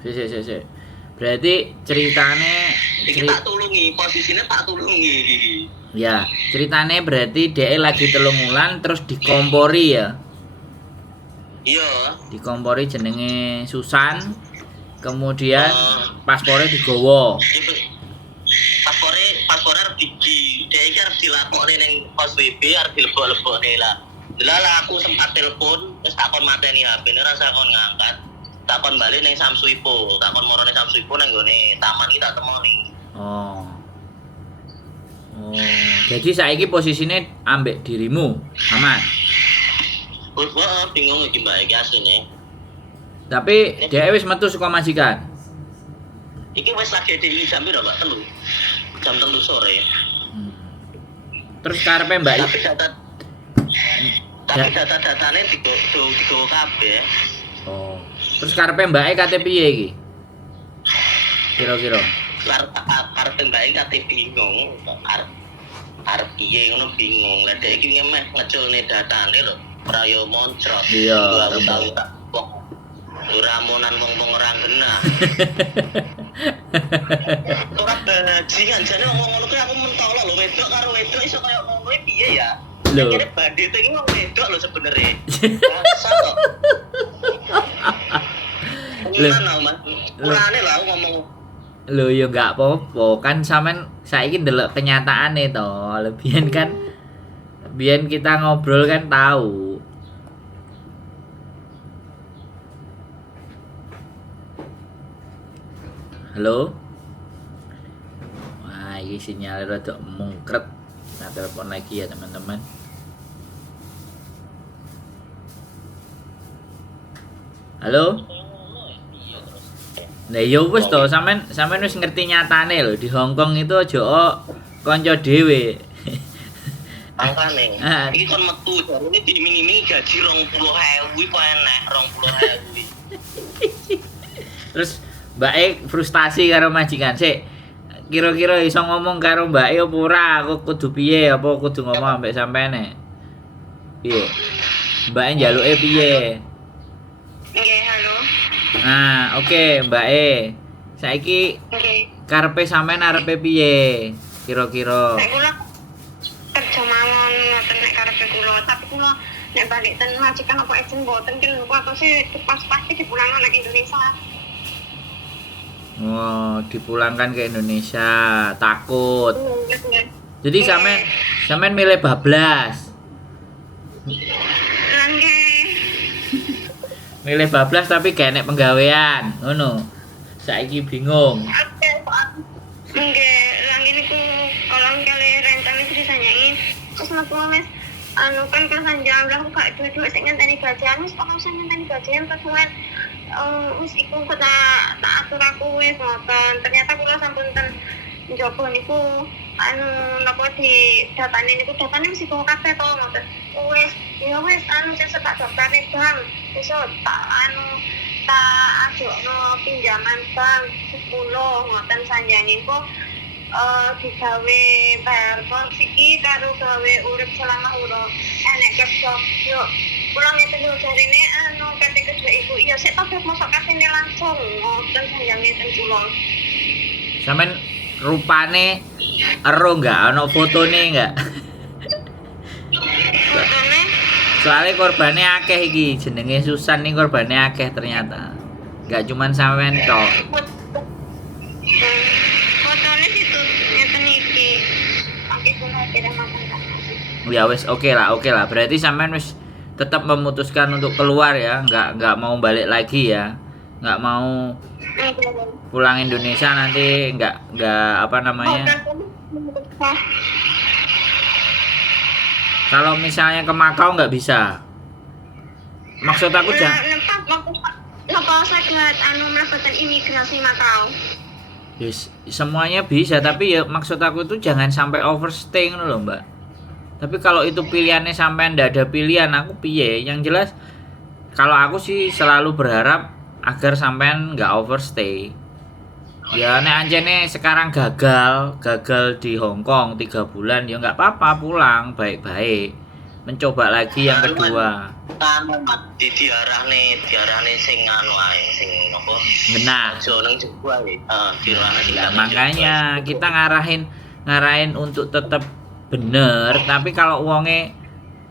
Sik. Berarti ceritane Iki tak tulungi, posisinya tak tulungi. ya, ceritane berarti dhek lagi 3 wulan terus dikompori ya. Iya. Dikompori jenenge Susan. Kemudian Eh, paspornya digowo. itu paspore arep dia iki arep dilakoni ning pos WB arep dilebok-lebokne lah. Lah aku sempat telepon, terus takon mateni HP-ne rasa kon ngangkat. Takon balik ning Samsuipo, takon moro ning Samsuipo nang gone taman iki tak temoni. Oh. Jadi saiki posisine ambek dirimu, aman. Wah, bingung iki Mbak iki asline. Tapi dhek wis metu saka majikan. Iki wis lagi di jam piro, Mbak? 3. Jam 3 sore. Terus karepe Mbak Data-datane digo kabeh. Oh. Terus karepe Mbake kate piye iki? Kira-kira. Karepe Mbak iki kate bingung. Arep piye ngono bingung. Lah dhek iki ngemeh ngeculne datane lho. Ora yo moncrot. Iya. Aku tahu tak wong ora monan wong ora genah. Ora bajingan jane wong ngono kuwi aku mentolo lho wedok karo wedok iso kaya ngono piye ya? Lho. Kene bandit iki wong wedok lho sebenere. Masa kok. Gimana, Mas? Kurane lho aku ngomong. Lho ya enggak apa-apa, kan sampean saiki ndelok kenyataane to. Lebihan kan biyen kita ngobrol kan tahu. Halo? Wah, ini sinyalnya rada mungkret. Nah, telepon lagi ya, teman-teman. Halo? Nah, ya wis to, sampean wis ngerti nyatane lho, di Hong Kong itu aja kanca dhewe. Angkane. Ah. Iki kon metu jarene diiming-imingi gaji 20.000 kok enek 20.000. Terus mbake frustasi karo majikan. Sik, kira-kira iso ngomong karo mbake apa ora? Aku kudu piye? Apa kudu ngomong ambek sampean e? Piye? Mbake njaluke piye? Nggih, halo. Nah, oke, mbake. Saiki Nggih. karepe sampean arepe piye? Kira-kira. Nek kula kerja mawon ngoten nek karepe kula, tapi kula nek balik ten majikan apa izin mboten kan waktu sih pas pasti dipulangkan nang Indonesia. Oh, dipulangkan ke Indonesia, takut. Jadi sampean milih bablas. Nggih. Milih bablas tapi gak enek penggawean, ngono. Saiki bingung. Nggih, lang ini ku kalau kali rental itu disanyangi. Terus nek wis anu kan sanjang lah gak duwe-duwe sing ngenteni gajian wis kok usah ngenteni gajian pas wis iku kok tak atur aku wis ngoten. Ternyata kula sampun ten njogo niku anu napa di datane niku datane wis iku kabeh to ngoten. Wis ya wis anu sesuk tak daftare bank. Besok tak anu tak ajokno pinjaman bank 10 ngoten sanjange kok digawe bayar kos iki karo gawe urip selama ulo enek kerja yo pulang itu dulu jarine anu kate kerja ibu iya sik tak masuk kasine langsung ngoten sanjange ten kula Sampean rupane ero enggak ana fotone enggak? fotone Soalnya korbannya akeh iki, jenenge Susan nih korbannya akeh ternyata. Enggak cuman sampean tok. fotone situ ngeten iki pakai kula kira makan Ya wis oke lah. Berarti sampean wis tetap memutuskan untuk keluar ya, enggak mau balik lagi ya. Enggak mau pulang Indonesia nanti enggak apa namanya? Kalau misalnya ke Makau nggak bisa. Maksud aku Napa saged anu mlebeten imigrasi Makau? yes, semuanya bisa tapi ya maksud aku itu jangan sampai overstay ngono loh, Mbak. Tapi kalau itu pilihannya sampai ndak ada pilihan, aku piye? Yang jelas kalau aku sih selalu berharap agar sampean nggak overstay. Ya nek anjene sekarang gagal di Hong Kong 3 bulan ya nggak apa-apa pulang baik-baik. mencoba lagi yang kedua. diarahne sing anu ae sing apa? Benar. Aja nang jebul ae. Diarahne sing Nah, makanya kita ngarahin untuk tetap bener, tapi kalau uangnya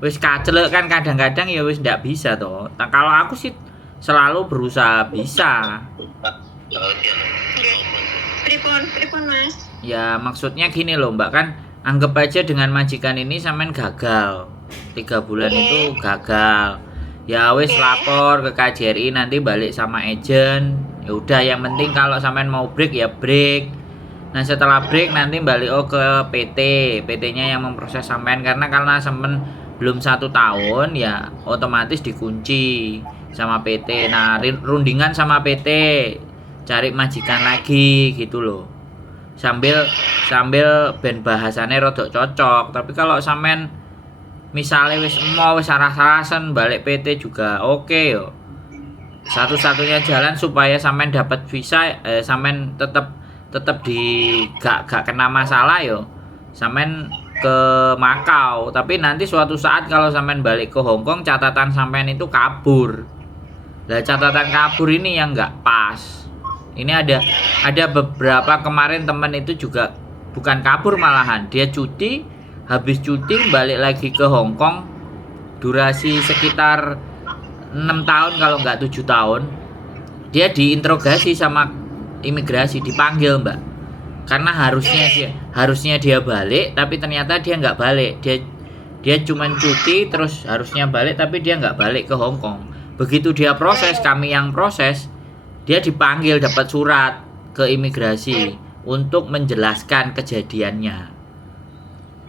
wis kacelek kan kadang-kadang ya wis ndak bisa toh. Nah, kalau aku sih selalu berusaha bisa. Pripun Mas? Ya maksudnya gini loh Mbak, kan anggap aja dengan majikan ini sampean gagal 3 bulan itu gagal. Ya wis lapor ke KJRI, nanti balik sama agent. Ya udah, yang penting kalau sampean mau break ya break. Nah setelah break nanti balik ke PT-nya yang memproses sampean, karena sampean belum 1 tahun ya otomatis dikunci sama PT. Nah rundingan sama PT, cari majikan lagi gitu loh, sambil ben bahasane rodok cocok. Tapi kalau sampean misalnya wis arah-arahan balik PT juga oke yo. Satu-satunya jalan supaya sampean dapat visa, sampean tetap di gak kena masalah yo, sampean ke Makau. Tapi nanti suatu saat kalau sampean balik ke Hong Kong, catatan sampean itu kabur. Lah catatan kabur ini yang nggak pas. Ini ada beberapa kemarin teman itu juga bukan kabur, malahan dia cuti, habis cuti balik lagi ke Hong Kong, durasi sekitar 6 tahun kalau nggak 7 tahun. Dia diinterogasi sama imigrasi, dipanggil Mbak, karena harusnya dia balik, tapi ternyata dia nggak balik. Dia cuman cuti terus harusnya balik, tapi dia nggak balik ke Hong Kong. Begitu dia proses, kami yang proses, dia dipanggil, dapat surat ke imigrasi untuk menjelaskan kejadiannya.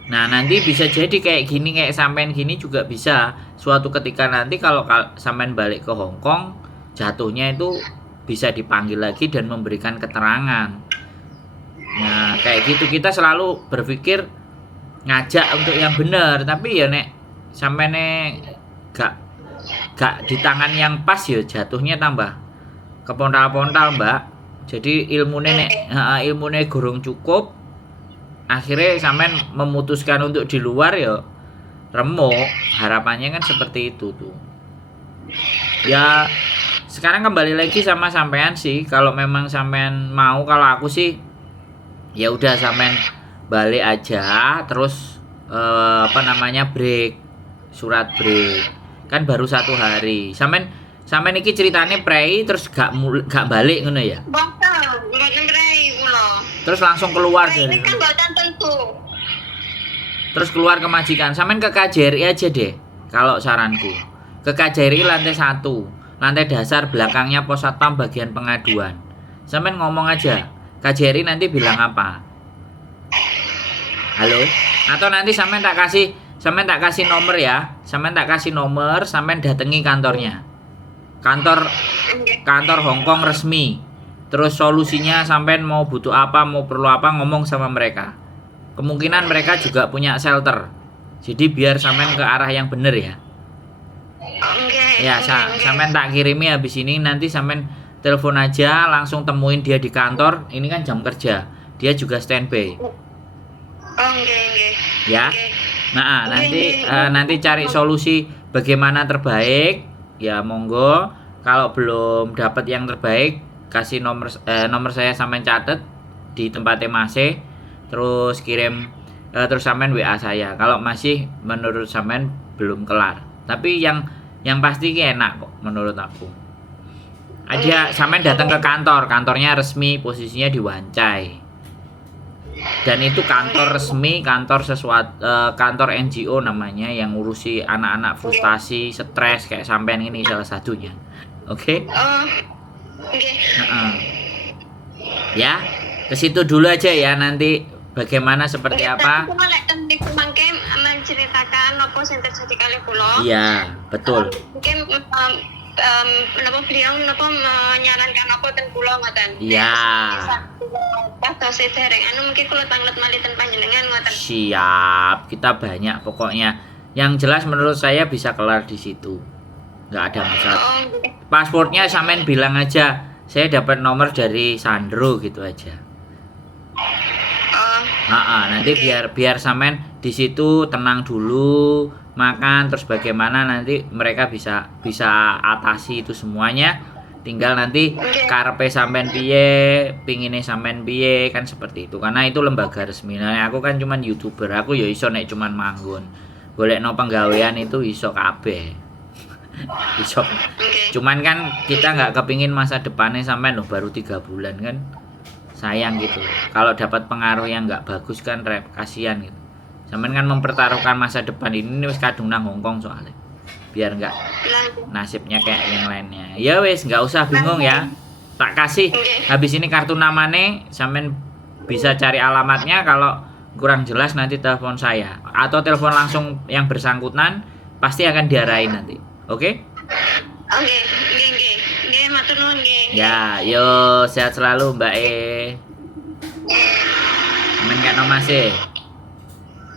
Nah nanti bisa jadi kayak gini, kayak sampean gini juga bisa. Suatu ketika nanti kalau sampean balik ke Hong Kong, jatuhnya itu bisa dipanggil lagi dan memberikan keterangan. Nah kayak gitu, kita selalu berpikir ngajak untuk yang benar. Tapi ya nek sampean gak di tangan yang pas ya jatuhnya tambah kepontal-pontal Mbak. Jadi ilmune gurung cukup, akhirnya sampean memutuskan untuk di luar ya remuk. Harapannya kan seperti itu tuh. Ya sekarang kembali lagi sama sampean sih, kalau memang sampean mau. Kalau aku sih ya udah sampean balik aja, terus break, surat break kan baru 1 hari. Sampean iki ceritane prei terus gak balik ngono ya? Mboten prei kula. Terus langsung keluar dari. Ini kan mboten tentu. Terus keluar ke majikan. Sampean ke KJRI aja deh. Kalau saranku, ke KJRI lantai 1, lantai dasar, belakangnya pos satpam bagian pengaduan. Sampean ngomong aja, KJRI nanti bilang apa? Halo? Atau nanti sampean tak kasih nomor ya. Sampean tak kasih nomor, sampean datangi kantornya. Kantor Hong Kong resmi. Terus solusinya sampean mau butuh apa, mau perlu apa, ngomong sama mereka. Kemungkinan mereka juga punya shelter. Jadi biar sampean ke arah yang bener ya. Ya, sampean tak kirimi habis ini, nanti sampean telepon aja, langsung temuin dia di kantor. Ini kan jam kerja. Dia juga standby. Ya. Nah, nanti cari solusi bagaimana terbaik. Ya monggo. Kalau belum dapat yang terbaik, kasih nomor saya, sampean catet di tempatnya masih. Terus kirim, terus sampean WA saya. Kalau masih menurut sampean belum kelar. Tapi yang pasti enak kok menurut aku. Aja sampean datang ke kantornya resmi, posisinya di Wancai. Dan itu kantor resmi, kantor NGO namanya, yang ngurusi anak-anak frustasi, stres kayak sampean ini salah satunya. Oke? Ya, ke situ dulu aja ya, nanti bagaimana seperti apa. Aku malah mangke menceritakan apa sing terjadi kali kula. Iya, betul. Mungkin napa beliau menyarankan apa ten kula ngoten. Iya. Pas dereng mungkin kula tanglet malih ten panjenengan ngoten. Siap, kita banyak pokoknya. Yang jelas menurut saya bisa kelar di situ. Nggak ada masalah. Pasportnya sampean bilang aja, saya dapat nomor dari Sandro gitu aja. Nanti biar sampean di situ tenang dulu, makan, terus bagaimana nanti mereka bisa atasi itu semuanya. Tinggal nanti karepe sampean piye, pingine sampean piye, kan seperti itu. Karena itu lembaga resmi. Nah, aku kan cuman YouTuber, aku ya iso nek cuman manggon. Golekno penggawean itu iso kabeh. Iso. Cuman kan kita nggak kepingin masa depannya sampean loh baru 3 bulan kan. Sayang gitu. Kalau dapat pengaruh yang nggak bagus kan kasihan gitu. Sampean kan mempertaruhkan masa depan ini wis kadung nang Hongkong soalnya. Biar nggak nasibnya kayak yang lainnya. Ya wes nggak usah bingung ya, tak kasih habis ini kartu namanya, sampean bisa cari alamatnya. Kalau kurang jelas nanti telepon saya atau telepon langsung yang bersangkutan, pasti akan diarahin nanti. Oke? Oke, nggih, matur nuwun nggih. Ya, yo sehat selalu Mbak E. Men gak nomase.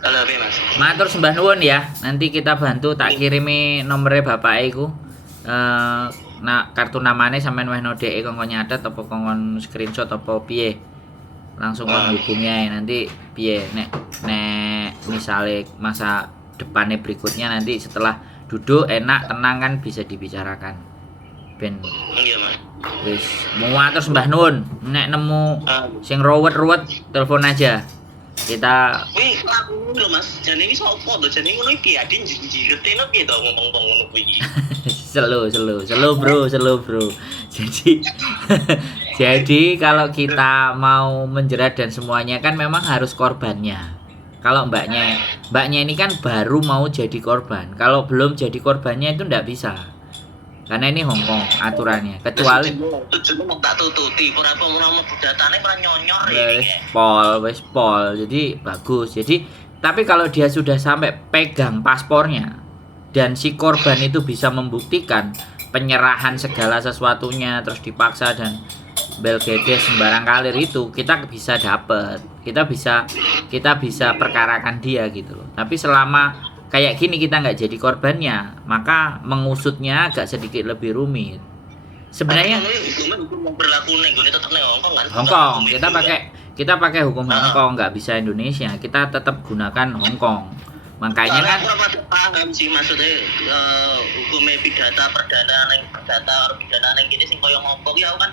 Halo, Mas. Matur sembah nuwun ya. Nanti kita bantu tak kirimi nomornya bapak iku. Kartu namanya sampean weh dhek kongkon nyatet apa kongkon screenshot apa piye. Langsung menghubungi ae nanti piye nek misale masa depannya berikutnya nanti setelah duduk enak tenang kan bisa dibicarakan. Ben Iya, Mas. wis matur sembah nuwun. Nek nemu sing ruwet-ruwet telepon aja. Kita Wih, lagu lho Mas. Jane iki sapa to? Jane ngono iki ade njirete no piye to ngomong ngono kuwi. Slow bro. Jadi kalau kita mau menjerat dan semuanya kan memang harus korbannya. Kalau mbaknya ini kan baru mau jadi korban. Kalau belum jadi korbannya itu ndak bisa. Karena ini Hongkong aturannya. Kecuali tujuan tak tututi, ora apa mau datane ora nyonyor wis pol. Jadi bagus. Jadi tapi kalau dia sudah sampai pegang paspornya dan si korban itu bisa membuktikan penyerahan segala sesuatunya terus dipaksa dan belgedes sembarang kalir itu, kita bisa dapet. Kita bisa perkarakan dia gitu loh. Tapi selama kayak gini kita nggak jadi korbannya, maka mengusutnya agak sedikit lebih rumit. Sebenarnya hukum berlaku ning gone tetep ning Hongkong kan. Hongkong, kita pakai hukum Hongkong, nggak bisa Indonesia. Kita tetap gunakan Hongkong. Makanya kan aku paham sih maksudnya hukumnya pidata perdana ning gini sing koyo ngopo ya kan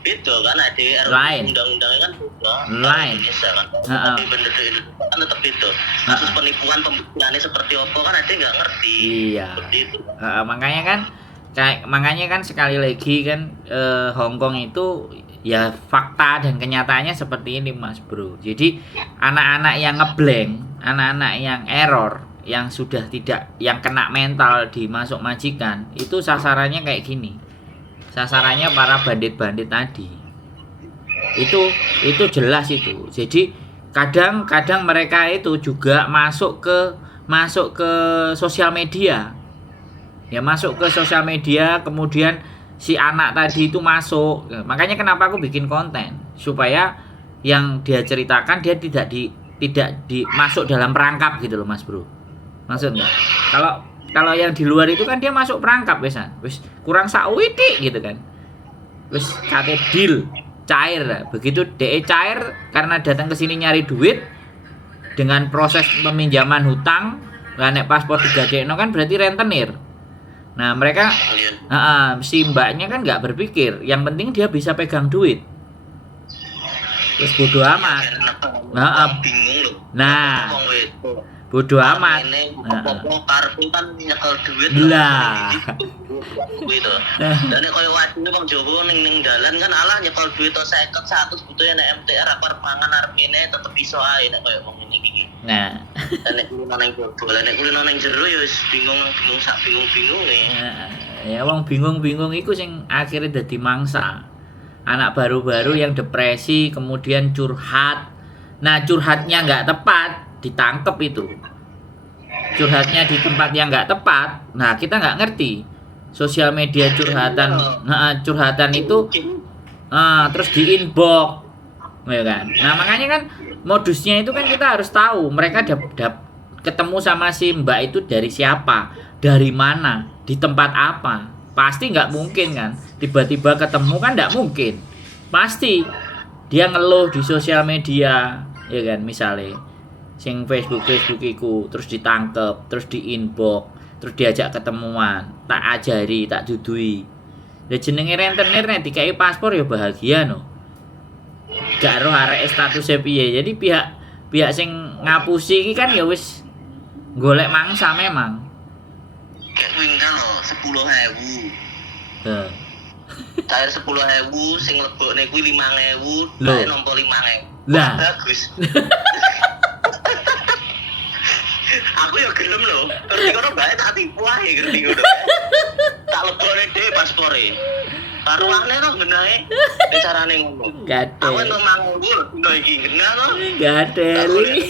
beda kan ada lain undang-undangnya kan beda lain kan tapi bener itu kan tetap beda kasus penipuan pembuktiannya seperti apa kan ada nggak ngerti itu. Makanya kan sekali lagi kan Hongkong itu ya fakta dan kenyataannya seperti ini Mas Bro. Jadi anak-anak yang ngeblank, anak-anak yang error, yang sudah tidak, yang kena mental dimasuk majikan, itu sasarannya kayak gini. Sasarannya para bandit-bandit tadi. Itu jelas itu. Jadi kadang mereka itu juga masuk ke sosial media. Ya masuk ke sosial media, kemudian si anak tadi itu masuk. Makanya kenapa aku bikin konten supaya yang dia ceritakan dia tidak masuk dalam perangkap gitu loh Mas Bro. Maksudnya kalau yang di luar itu kan dia masuk perangkap wis kurang sakwiti gitu kan. Wis kate deal cair. Begitu DE cair karena datang ke sini nyari duit dengan proses peminjaman hutang, lah nek paspor digadekno kan berarti rentenir. Nah, mereka si mbaknya kan nggak berpikir, yang penting dia bisa pegang duit. Terus bodo amat. Bingung loh. Nah, bodo amat. Kartu kan nyekel duit lah gitu. Dan koyo wajib Bang Jowo ning dalan kan alah nyekel duit to 50 100 butuhnya nek MTR apa mangan arep ngene tetep iso ae nek koyo wong ngene iki. Nah, nek kulo nang bola nek kulo nang jero ya wis bingung ya wong bingung iku sing akhirnya dadi mangsa. Anak baru-baru yang depresi kemudian curhat. Nah, curhatnya nggak tepat, ditangkep itu. Curhatnya di tempat yang nggak tepat. Nah, kita nggak ngerti. Sosial media curhatan itu terus di inbox, ya kan. Nah, makanya kan modusnya itu kan kita harus tahu mereka ketemu sama si mbak itu dari siapa, dari mana, di tempat apa. Pasti nggak mungkin kan tiba-tiba ketemu, kan nggak mungkin. Pasti dia ngeluh di sosial media, ya kan, misalnya sing Facebook iku, terus ditangkep, terus di inbox, terus diajak ketemuan, tak ajari, tak dudui. Lah jenenge rentenir nek dikai paspor ya bahagia no. Gak roh arek statusnya piye. Jadi pihak sing ngapusi iki kan ya wis golek mangsa memang. Kayak kuwi kan lho 10.000. Heeh. Cair 10.000 sing lebokne kuwi 5.000, Loh. bae nampa 5.000. Lah. Bagus. Aku ya gelem lho. Ngerti kono bae tak tipu ae ngerti ngono. Tak lebokne dhewe paspore. Karuane to genahe. Carane ngono. Gade. Aku entuk manggul dino iki genah to. Gadeli.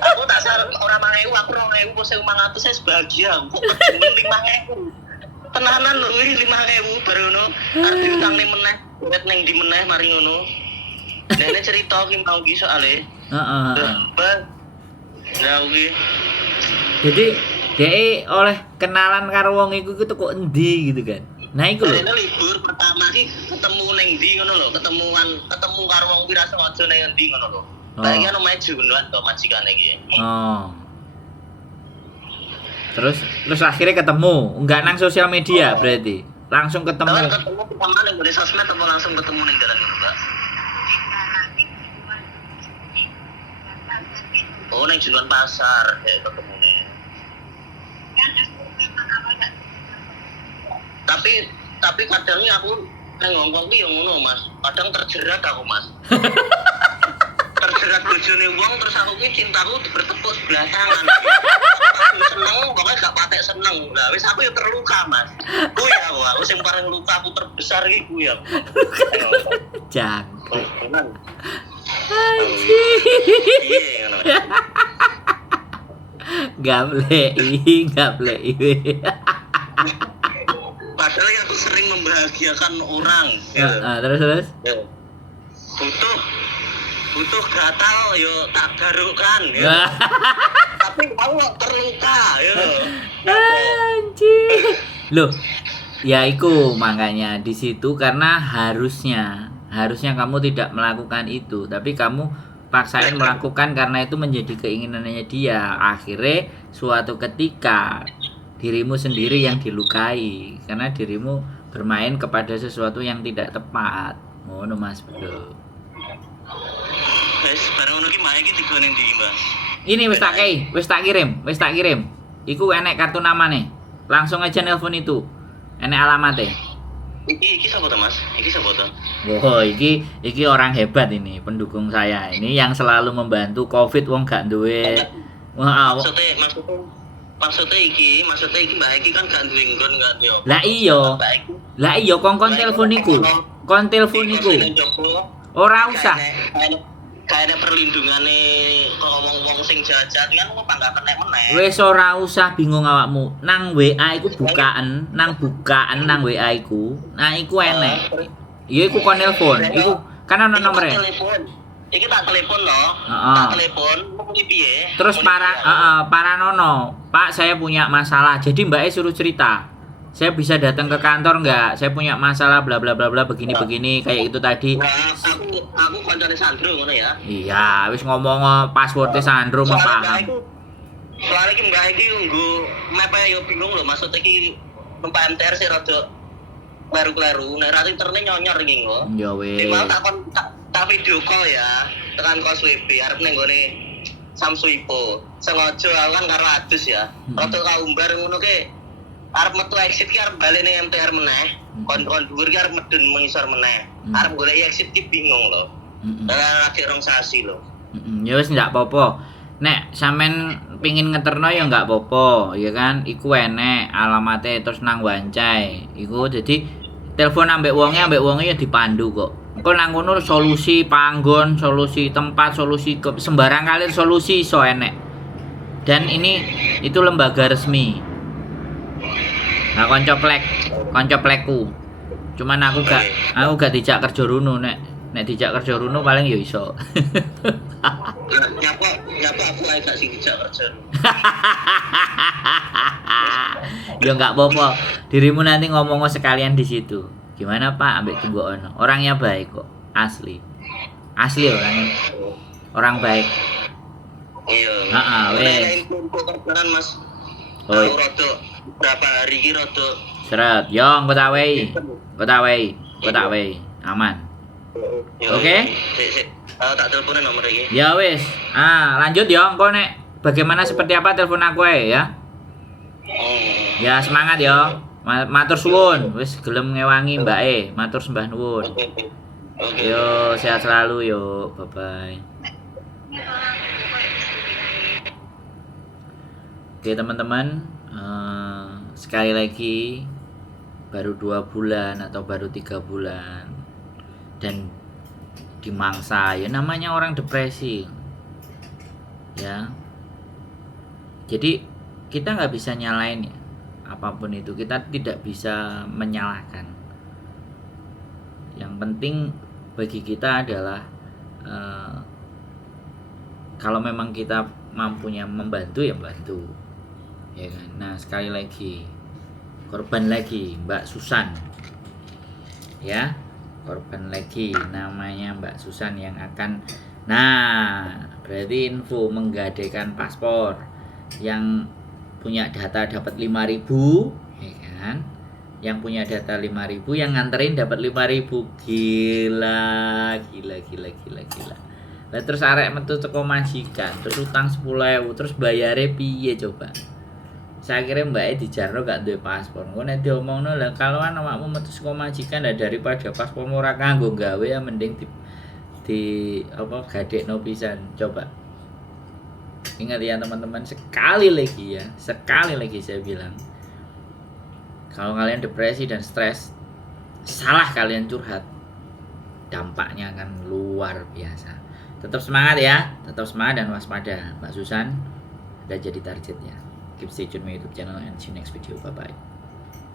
Aku tak sarep ora 5.000, aku 2.000 apa 1.500 saya sebahagia. Kok kejemen 5.000. Tenanan lho iki 5.000 baru ngono. Arep diutangne meneh, wet ning ndi meneh mari ngono. Nenek cerita ki mau ki soalé. Heeh. Nah, oke. Jadi dhek oleh kenalan karo wong iku kok endi gitu kan. Nah iku lho. Ini libur pertama ki ketemu ning ndi ngono lho, ketemu karo wong Wirasawaja ning ndi ngono lho. Lah iki ono maju ngono to majikane iki. Oh. Terus akhirnya ketemu, enggak nang sosial media berarti. Langsung ketemu. Ketemu pertama ning gone sosmed apa langsung ketemu ning dalan ngono, Mbak? Oh, ning Juruan Pasar kayak ketemu nih. Tapi kadangnya aku nang ngomong ki yo ngono, Mas. Kadang terjerat aku, Mas. Terjerat bojone wong terus aku ki cintaku bertepuk sebelah tangan. Aku seneng, pokoknya gak patek seneng. Lah wis aku yo terluka, Mas. Kuwi aku sing paling luka aku terbesar iki kuwi aku. Jangkrik. Iya, ngono. Gableki. Padahal aku sering membahagiakan orang. Terus. Butuh gatal yo tak garukkan ya. Tapi aku terluka ya. Anjir. Loh, ya iku makanya di situ karena harusnya kamu tidak melakukan itu, tapi kamu paksain melakukan karena itu menjadi keinginannya dia. Akhirnya suatu ketika dirimu sendiri yang dilukai karena dirimu bermain kepada sesuatu yang tidak tepat. Ngono Mas Bro. Wes bareng ngono ki mae iki digone ndi, Mas? Ini wis tak kirim. Iku enek kartu namane. Langsung aja nelpon itu. Enek alamatnya. Iki sapa to, Mas? Iki sapa to? Oh, iki orang hebat ini, pendukung saya. Ini yang selalu membantu Covid wong gak duwe. Wah, Maksudnya iki Mbak iki kan gak duwe nggon gak yo. Lah iya kon telepon iku. Ora usah. Kayak perlindungane kok wong sing jajan kan kok gak kena meneh. Wis ora usah bingung awakmu. Nang WA iku bukaan nang WA iku. Nah, iku enek. Iya iku kon nelpon. Iku kan ana nomere. Iki tak telepon loh. Tak telepon, iki piye? Terus para nono, Pak saya punya masalah. Jadi Mbaknya suruh cerita. Saya bisa datang ke kantor enggak? Saya punya masalah bla bla bla bla begini kayak itu tadi. Nah, aku kancane Sandro ngono ya. Iya, wis ngomong password Sandro mah paham. Soalnya iki Mbak iki nggo map yo bingung lho, maksud iki numpak MTR sih rada kleru-kleru. Nek ra interne nyonyor iki nggo. Ya wis. Mau tak video call ya, tekan kos WB arep ning gone Samsuipo. Sengaja awan karo adus ya. Rada kaumbar ngono ke. Arep metu exit ki arep bali ning MTR meneh. Kon-kon dhuwur ki arep medun mengisor meneh. Arep golek exit ki bingung lho. Lagi rong sasi lho. Ya wis ndak apa-apa. Nek sampean pengin ngeterno ya nggak apa-apa, ya kan? Iku enek alamatnya terus nang Wancai. Iku jadi telepon ambek wonge ya dipandu kok. Engko nang ngono solusi panggon, solusi tempat, solusi sembarang kali solusi iso enek. Dan itu lembaga resmi. Nah, konco plekku. Cuman aku gak dijak kerja runo nek dijak kerja runo paling ya iso. Nyapa aku ae gak sing dijak kerja. Ya enggak apa-apa. Dirimu nanti ngomong sekalian di situ. Gimana Pak ambek tunggu ono. Orangnya baik kok. Asli orangnya, orang baik. Iya. Wes. Info kerjaan Mas. Oh. Aku rada berapa hari iki rada Seret, yo engko tak wei. Aman. Oke. Sik. Tak teleponin nomor iki. Ya wis. Lanjut ya engko nek bagaimana seperti apa telepon aku ya. Ya semangat ya. Matur suwun, wis gelem ngewangi mbake. Matur sembah nuwun. Oke. Yo sehat selalu yo. Bye bye. Oke teman-teman, sekali lagi baru 2 bulan atau baru 3 bulan dan dimangsa, ya namanya orang depresi ya. Jadi kita nggak bisa nyalain ya, apapun itu kita tidak bisa menyalahkan. Yang penting bagi kita adalah kalau memang kita mampunya membantu ya membantu, ya kan. Nah sekali lagi korban lagi Mbak Susan ya, korban lagi namanya Mbak Susan yang akan, nah berarti info menggadaikan paspor yang punya data dapat 5.000 ya kan, yang punya data 5.000 yang nganterin dapat 5.000. Gila. Lah terus arek metu teko majikan terus utang 10.000 terus bayare piye coba. Saya kira mbaknya dijarno gak duwe paspor. Engko nek diomongno lah kaloan awakmu metu saka majikan lah daripada paspormu ora kanggo gawe ya mending di apa gadekno pisan. Coba. Ingat ya teman-teman, sekali lagi saya bilang. Kalau kalian depresi dan stres, salah kalian curhat, dampaknya akan luar biasa. Tetap semangat ya, tetap semangat dan waspada. Mbak Susan udah jadi targetnya. Keep stay tune my YouTube channel and see you next video. Bye bye.